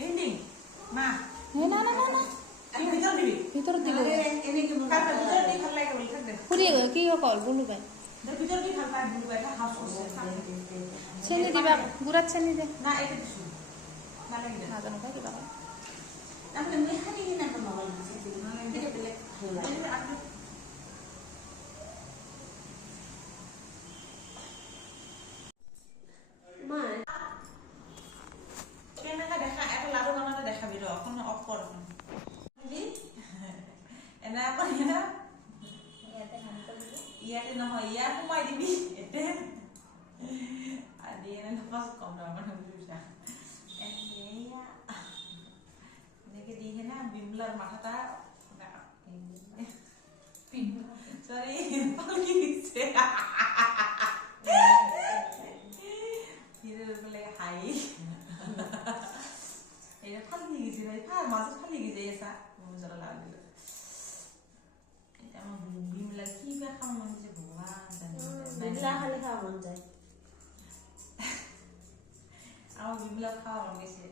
এন্ডিং মা না না না না আমি ভিতর দিবি ভিতর দিব এনে কি মনে কাটা ভিতর দি ভাল লাগে বলি থাক দে পুরিয়ে গেল কি কল বলু ভাই ভিতর দি ভাল পায় বলি এটা হাফ করছে চেনি দিবা গুড়া চেনি দে না এটা দিছু না লাগে না জানো ভাই কি বাবা তাহলে মই হাতি দিনা তো মোবাইল দিছি এটা বেলে ভালো লাগে মা কেনাটা দেখা একটা লাড়ু বানাতে দেখাবি র এখন অফ কর বুঝলি এনা কইনা ইয়াতে নহয় ইয়া কমাই দিবি এতে আর দিয়ে না পাস কম না মানে বুঝছা এয়া দেখে দিয়ে না বিমলার মাথাটা সরি পালকি দিছে হিরে বলে হাই এটা ফালি গেছে ভাই ফাল মাছ ফালি গেছে এসা মজা লাগলো এটা আমার বিমলা কি বা খাওয়া মন যে ভগবান জানে বিমলা খালি খাওয়া মন যায় আমার বিমলা খাওয়া মন গেছে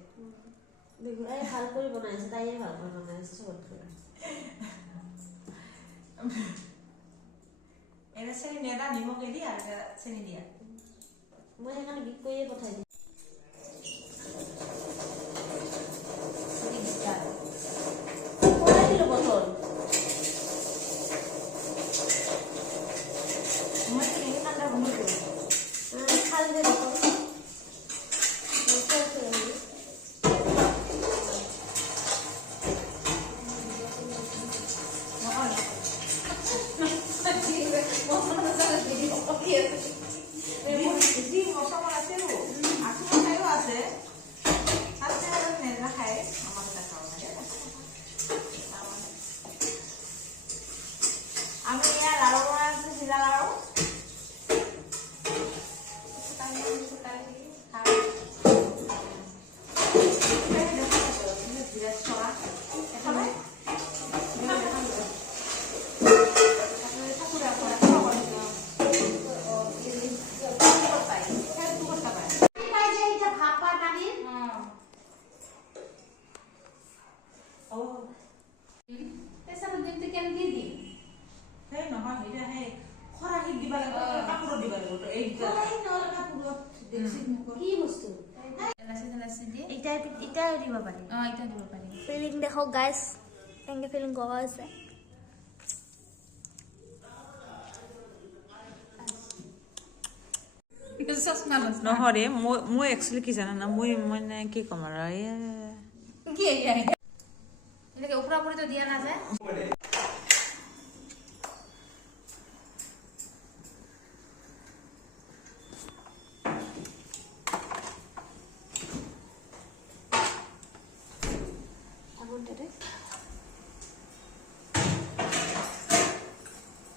বিমলা ভাল করে বানাইছে তাই ভাল করে বানাইছে সব করে এটা চেনি নেদা নিমখ এদি আর এটা চেনি দিয়া মই এখানে বিক কইয়ে পঠাই দি চেনি দিতা কোলা দিলো বটল মই চেনি ঠান্ডা বন্ধ করি খাল দে বটল ফিলিং দেখো গাইস কেনেকে ফিলিং কৰা আছে নহরে মই एक्चुअली কি জানা না মই মানে কি কম আর কি এটাকে উপরা উপরে তো দিয়া না যায়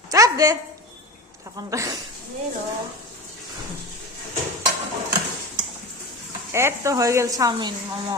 চাপ দে তখন এত হয়ে গেল চাউমিন মোমো